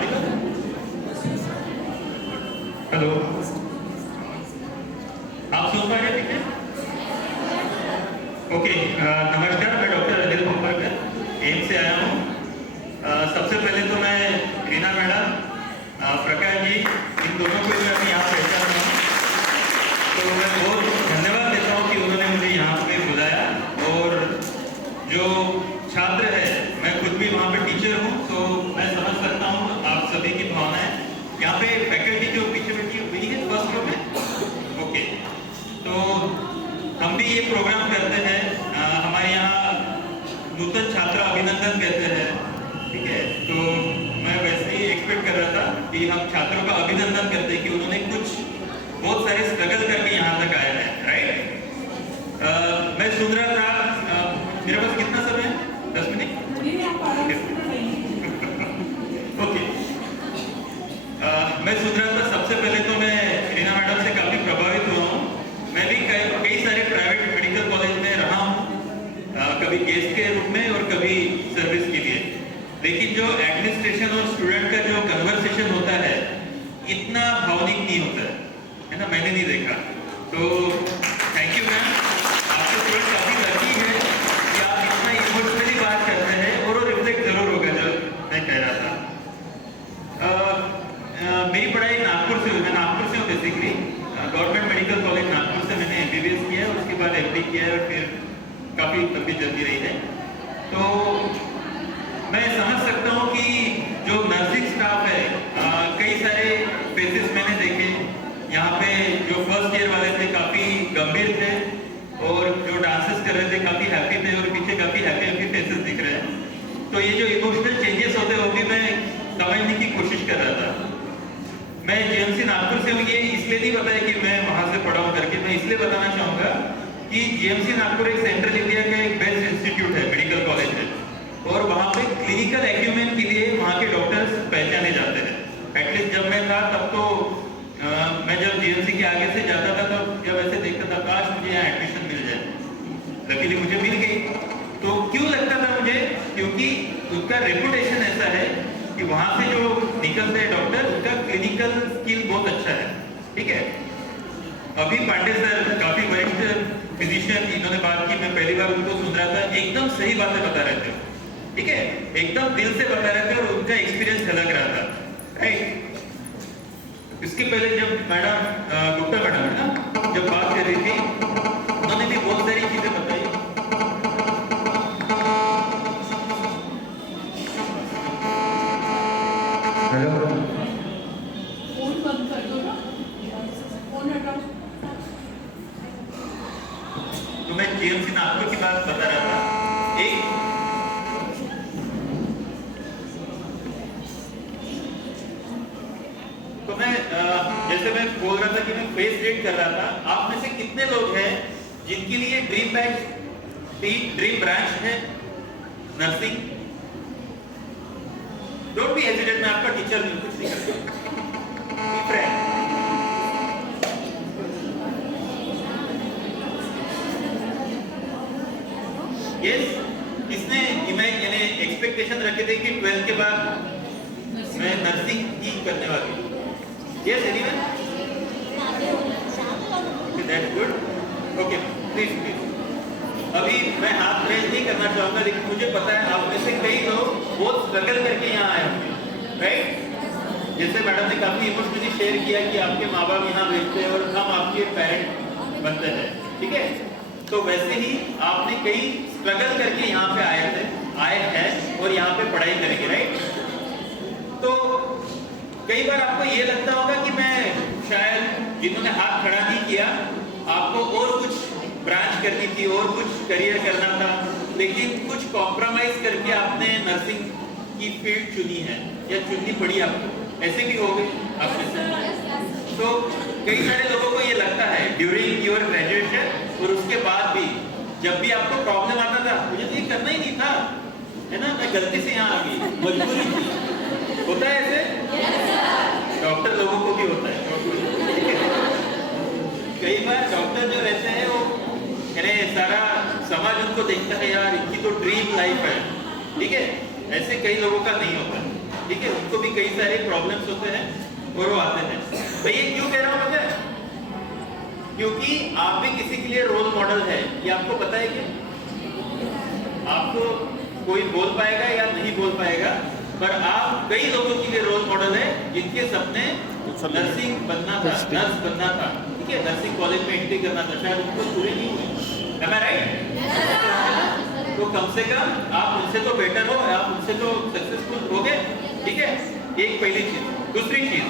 Hello, आप सुन पा रहे हैं? ठीक है, ओके। नमस्कार, मैं डॉक्टर अनिल भोपालकर एम्स से आया हूँ। सबसे पहले तो मैं रीना मैडम, प्रकाश जी, इन दोनों को मैं यहाँ पहचानता हूँ, तो मैं बहुत धन्यवाद देता हूँ कि उन्होंने मुझे यहाँ पे बुलाया। और जो छात्र है, मैं खुद भी वहाँ पे टीचर हूँ, तो मैं समझ सकता हूँ आप सभी की भावनाएं। यहाँ पे फैकल्टी जो पीछे बैठी हुई है फर्स्ट रो में, ओके। तो हम भी ये प्रोग्राम करते हैं, हमारे यहाँ नूतन छात्र अभिनंदन कहते हैं, ठीक है। तो मैं वैसे ही एक्सपेक्ट कर रहा था कि हम छात्रों का अभिनंदन करते हैं कि उन्होंने कुछ बहुत सारे स्ट्रगल करके यहाँ तक आए हैं, राइट। मैं सुन रहा था, मेरे पास कितना समय है? 10 मिनट, ओके। मैं सुन रहा था, सबसे पहले तो मैं रीना मैडम से काफ़ी प्रभावित हुआ हूँ। मैं भी कई सारे प्राइवेट मेडिकल कॉलेज में रहा हूँ, कभी गेस्ट के रूप में और कभी सर्विस के लिए। लेकिन जो एडमिनिस्ट्रेशन और स्टूडेंट का जो कन्वर्सेशन होता है, इतना भावनिक नहीं होता है ना, मैंने नहीं देखा। तो थैंक यू मैम, आपके स्टूडेंट काफ़ी लकी है कि आप इतना इमोशनली बात करते हैं, और वो रिफ्लेक्ट जरूर होगा जो मैं कह रहा था। मेरी पढ़ाई नागपुर से हुई, मैं नागपुर से हूँ basically. Government medical college Nagpur से मैंने MBBS किया है, और उसके बाद MD किया है, और फिर काफ़ी लंबी जर्नी रही है। तो मैं समझ सकता हूँ कि जो नर्सिंग स्टाफ है, कई सारे फेसेस मैंने देखे यहाँ पे। जो फर्स्ट ईयर वाले थे काफ़ी गंभीर थे, और जो डांसेस कर रहे थे काफ़ी हैप्पी थे, और पीछे काफ़ी हैप्पी फेसेस दिख रहे हैं। तो ये जो इमोशनल चेंजेस होते हैं वो भी मैं समझने की कोशिश कर रहा था। मैं GMC नागपुर से हूँ, ये इसलिए नहीं बताया कि मैं वहाँ से पढ़ा हूँ करके, मैं इसलिए बताना चाहूँगा कि GMC नागपुर एक सेंट्रल इंडिया का एक बेस्ट इंस्टीट्यूट है, मेडिकल कॉलेज है, और वहाँ पे क्लिनिकल एक्यूमेंट के लिए वहाँ के डॉक्टर्स पहचाने जाते हैं। एटलीस्ट जब मैं था तब तो मैं जब GMC के आगे से जाता था, तब जब ऐसे देखता था काश मुझे यहाँ एडमिशन मिल जाए। लकीली मुझे मिल गई। तो क्यों लगता था मुझे? क्योंकि उसका रेपुटेशन ऐसा है कि वहाँ से जो निकलते हैं डॉक्टर, उनका क्लिनिकल स्किल बहुत अच्छा है, ठीक है। अभी पांडे सर काफ़ी वरिष्ठ फिजिशियन, इन्होंने बात की, मैं पहली बार उनको सुन रहा था, एकदम सही बातें बता रहे थे, ठीक है, एकदम दिल से बता रहे थे, और उनका एक्सपीरियंस झलक रहा था, राइट। इसके पहले जब मैडम गुप्ता मैडम है ना, जब बात कर रही थी, उन्होंने भी बहुत सारी चीजें बताई। हेलो, फोन बंद कर दो ना, फोन हटाओ। तो मैं GMC नागपुर की बात बता रहा था। एक तो मैं जैसे मैं बोल रहा था कि मैं फेस रीड कर रहा था, आप में से कितने लोग हैं जिनके लिए ड्रीम ब्रांच है नर्सिंग? डोंट बी हेजिटेट, मैं आपका टीचर नहीं, कुछ नहीं करता। यस, किसने यानी एक्सपेक्टेशन रखे थे कि 12th के बाद मैं नर्सिंग ही करने वाली हूँ? Yes, anyone? Okay, that's good. Okay, please please. अभी मैं हाथ रेज नहीं करना चाहूँगा, लेकिन मुझे पता है आप में से कई लोग बहुत स्ट्रगल करके यहाँ आए होंगे, राइट। जैसे मैडम ने काफ़ी इमोशनली शेयर किया कि आपके माँ बाप यहाँ भेजते हैं और हम आपके पेरेंट बनते हैं, ठीक है। तो वैसे ही आपने कई स्ट्रगल करके यहाँ पे आए हैं और यहाँ पे पढ़ाई करेंगे, राइट। तो कई बार आपको ये लगता होगा कि मैं शायद, जिन्होंने हाथ खड़ा नहीं किया, आपको और कुछ ब्रांच करनी थी और कुछ करियर करना था, लेकिन कुछ कॉम्प्रोमाइज करके आपने नर्सिंग की फील्ड चुनी है या चुननी पड़ी आपको, ऐसे भी हो गए आपने से। तो कई सारे लोगों को ये लगता है ड्यूरिंग योर ग्रेजुएशन और उसके बाद भी, जब भी आपको प्रॉब्लम आता था, मुझे तो ये करना ही नहीं था, है ना, मैं गलती से यहाँ आ गई, मजबूरी थी। होता है ऐसे? डॉक्टर लोगों को भी होता है। कई बार डॉक्टर जो रहते हैं वो सारा समाज उनको देखता है, यार इनकी तो ड्रीम लाइफ है, ठीक है। ऐसे कई लोगों का नहीं होता, ठीक है, उनको भी भी कई सारे प्रॉब्लम्स होते हैं और वो आते हैं। मैं ये क्यों कह रहा हूँ पता है? क्योंकि आप भी किसी के लिए रोल मॉडल है, ये आपको पता है कि आपको कोई बोल पाएगा या नहीं बोल पाएगा, पर आप कई लोगों के लिए रोल मॉडल है जिनके सपने नर्सिंग बनना था, नर्स बनना था, ठीक है, नर्सिंग कॉलेज में एंट्री करना था, शायद उनको पूरे नहीं हुए। Am I right? तो कम से कम आप उनसे तो बेटर हो, आप उनसे तो सक्सेसफुल हो गए, ठीक है। एक पहली चीज। दूसरी चीज,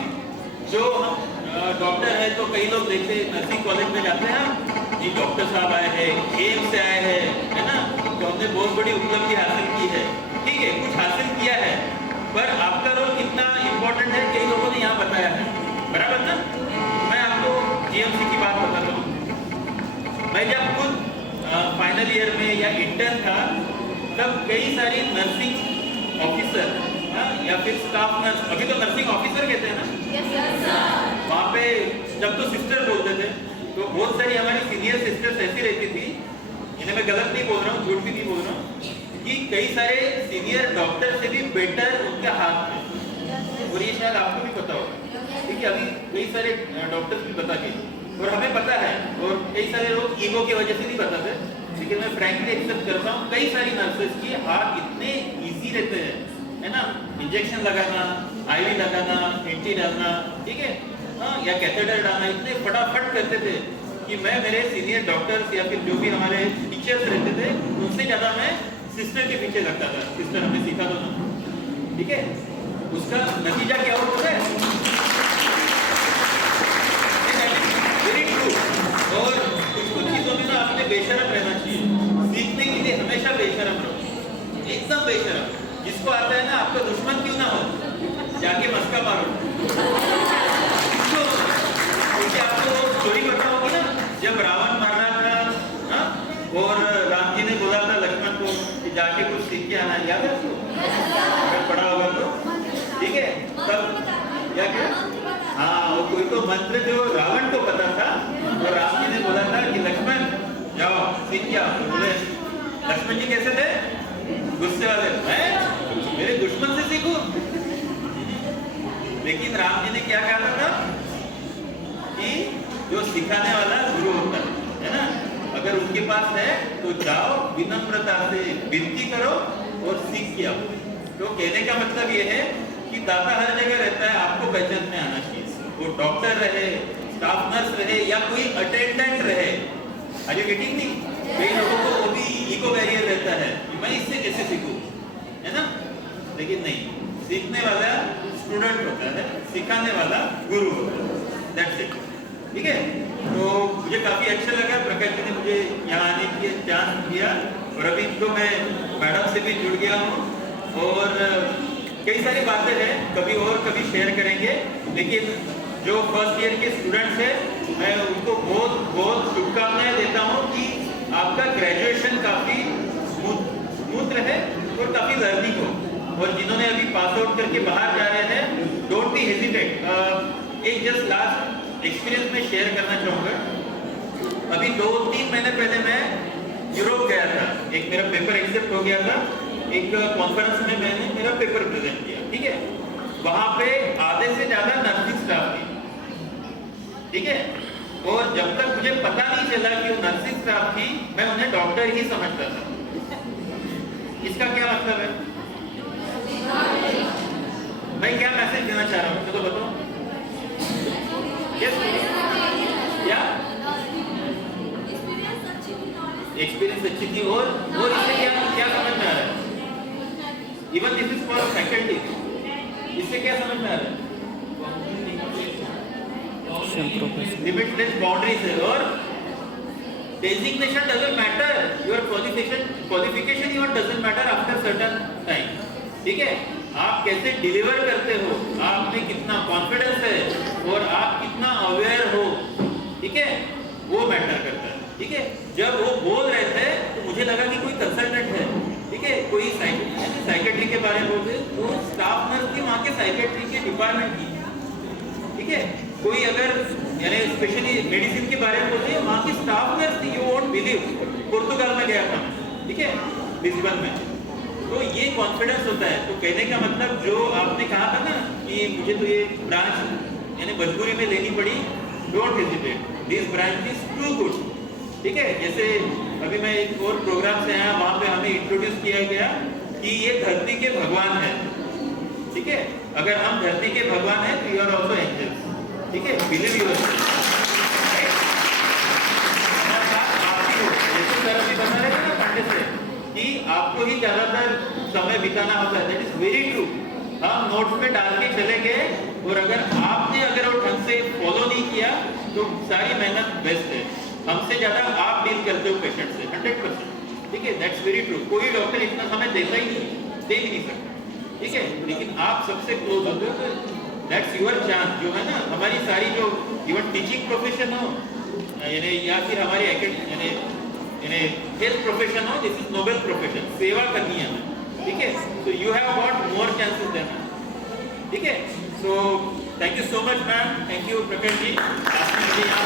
जो हम डॉक्टर है तो कई लोग देखते नर्सिंग कॉलेज में जाते हैं, जी डॉक्टर साहब आए हैं, एम्स से आए हैं, है ना, तो हमने बहुत बड़ी उपलब्धि हासिल की है, ठीक है, कुछ हासिल किया है, पर आपका रोल कितना इम्पोर्टेंट है कई लोगों ने यहाँ बताया है, बराबर ना। मैं आपको जीएमसी की बात बताता हूँ। मैं जब खुद फाइनल ईयर में या इंटर्न था, तब कई सारी नर्सिंग ऑफिसर या फिर स्टाफ नर्स, अभी तो नर्सिंग ऑफिसर कहते हैं ना, वहाँ पे जब तो सिस्टर बोलते थे, तो बहुत सारी हमारी सीनियर सिस्टर्स ऐसी रहती थी, इन्हें मैं गलत नहीं बोल रहा हूँ, झूठ भी नहीं बोल रहा हूँ, कि कई सारे सीनियर डॉक्टर से भी बेटर उनके हाथ में, और ये शायद आपको भी पता होगा, ठीक है, अभी कई सारे डॉक्टर्स भी बता के, और हमें पता है, और कई सारे लोग ईगो की वजह से नहीं बताते, लेकिन मैं फ्रैंकली एक्सेप्ट करता हूँ, कई सारी नर्सेस के हाथ इतने ईजी रहते हैं, है ना, इंजेक्शन लगाना, आईवी लगाना, एंटी डालना, ठीक है, हाँ, या कैथेटर डालना, इतने फटाफट करते थे कि मैं मेरे सीनियर डॉक्टर्स या फिर जो भी हमारे टीचर्स रहते थे, उनसे ज़्यादा मैं सिस्टर के पीछे लगता था, सिस्टर हमें सिखा दो ना, ठीक है। उसका नतीजा क्या होता है? Very true. और कुछ चीज़ों में ना आपने बेशरम रहना चाहिए, सीखने के लिए हमेशा बेशरम रहो, एकदम बेशरम। जिसको आता है ना, आपका दुश्मन क्यों ना हो, जाके मस्का मारो। क्योंकि आपको स्टोरी पता होगी ना, जब रावण मारना था, हाँ, और राम जी ने बोला था लक्ष्मण को कि जाके कुछ सीख के आना, याद है आपको? अगर पढ़ा होगा तो, ठीक है, तब क्या हाँ, वो कोई तो मंत्र जो रावण को पता था, और राम जी ने बोला था कि लक्ष्मण जाओ सीख के आओ। बोले लक्ष्मण जी कैसे थे? गुस्से वाले, मैं मेरे दुश्मन से सीखूं? लेकिन राम जी ने क्या कहा था कि जो सिखाने वाला गुरु होता है ना, अगर उनके पास है तो जाओ, विनम्रता से विनती करो और सीख के आओ। तो कहने का मतलब ये है कि दाता हर जगह रहता है, आपको पहचान में आना चाहिए, वो डॉक्टर रहे, स्टाफ नर्स रहे, या कोई अटेंडेंट रहे। Are you getting me? कई लोगों को वो भी ईगो बैरियर रहता है कि मैं इससे कैसे सीखूं, है ना, लेकिन नहीं, सीखने वाला स्टूडेंट होता है, सिखाने वाला गुरु होता है, दैट्स इट, ठीक है। तो मुझे काफी अच्छा लगा, प्रकाश जी ने मुझे यहाँ आने की चांस दिया, और अभी तो मैं मैडम से भी जुड़ गया हूँ, और कई सारी बातें हैं, कभी और कभी शेयर करेंगे, लेकिन जो फर्स्ट ईयर के स्टूडेंट्स हैं, मैं उनको बहुत बहुत शुभकामनाएं देता हूँ कि आपका ग्रेजुएशन काफी स्मूथ रहे और काफी लर्निंग हो, और जिन्होंने अभी पास आउट करके बाहर जा रहे हैं, डोंट बी हेजिटेट। एक जस्ट लास्ट एक्सपीरियंस में शेयर करना चाहूँगा। अभी 2-3 महीने पहले मैं यूरोप गया था, एक मेरा पेपर एक्सेप्ट हो गया था, एक कॉन्फ्रेंस में मैंने मेरा पेपर प्रेजेंट किया, ठीक है। वहाँ पे आधे से ज्यादा नर्सिंग स्टाफ थी, ठीक है, और जब तक मुझे पता नहीं चला कि वो नर्सिंग स्टाफ थी, मैं उन्हें डॉक्टर ही समझता था। इसका क्या मतलब है? मैं क्या मैसेज देना चाह रहा हूँ, तो बताओ। क्या एक्सपीरियंस अच्छी थी, और इससे क्या समझ में आ रहा है? Even this is for faculty, इससे क्या समझ में आ रहा है? लिमिटलेस बाउंड्रीज है, और designation doesn't matter, your qualification your doesn't matter after certain time, ठीक है। आप कैसे डिलीवर करते हो, आप में कितना कॉन्फिडेंस है, और आप कितना अवेयर हो, ठीक है, वो मैटर करता है, ठीक है। जब वो बोल रहे थे तो मुझे लगा कि कोई कंसल्टेंट है, ठीक है, कोई साइकेट्री के बारे में बोलते, तो स्टाफ नर्स थी वहाँ के साइकेट्री के डिपार्टमेंट की, ठीक है। कोई अगर यानी स्पेशली मेडिसिन के बारे में बोलते हैं, वहाँ की स्टाफ नर्स थी, यू वोंट बिलीव, पुर्तगाल में गया था, ठीक है, लिस्बन में। तो ये कॉन्फिडेंस होता है। तो कहने का मतलब जो आपने कहा था ना कि मुझे तो ये ब्रांच यानी मजबूरी में लेनी पड़ी, don't hesitate, this branch is too good. ठीक है, जैसे अभी मैं एक और प्रोग्राम से आया, वहाँ पे हमें इंट्रोड्यूस किया गया कि ये धरती के भगवान है। ठीक है, अगर हम धरती के भगवान हैं तो यू आर ऑल्सो एंजल्स। ठीक है, बिलीव यूर बता रहे थे ना पांडे से कि आपको ही ज्यादातर समय बिताना होता है, दैट इज वेरी ट्रू। हम नोट्स में डाल के चले गए और अगर वो ढंग से फॉलो नहीं किया तो सारी मेहनत वेस्ट है। हमसे ज्यादा आप डील करते हो पेशेंट से 100%। ठीक है, दैट्स वेरी ट्रू। कोई डॉक्टर इतना समय देता ही नहीं, दे भी नहीं सकता। ठीक है, लेकिन आप सबसे क्लोज होते हो, दैट्स योर चांस। जो है ना, हमारी सारी जो इवन टीचिंग प्रोफेशन हो यानी या फिर हमारी एकेडमी हेल्थ प्रोफेशन हो, दिस इज नोबल प्रोफेशन, सेवा करनी है हमें। ठीक है, so you have got more chances then. ठीक है, so thank you so much ma'am, thank you Prakash ji, आपने मुझे यहाँ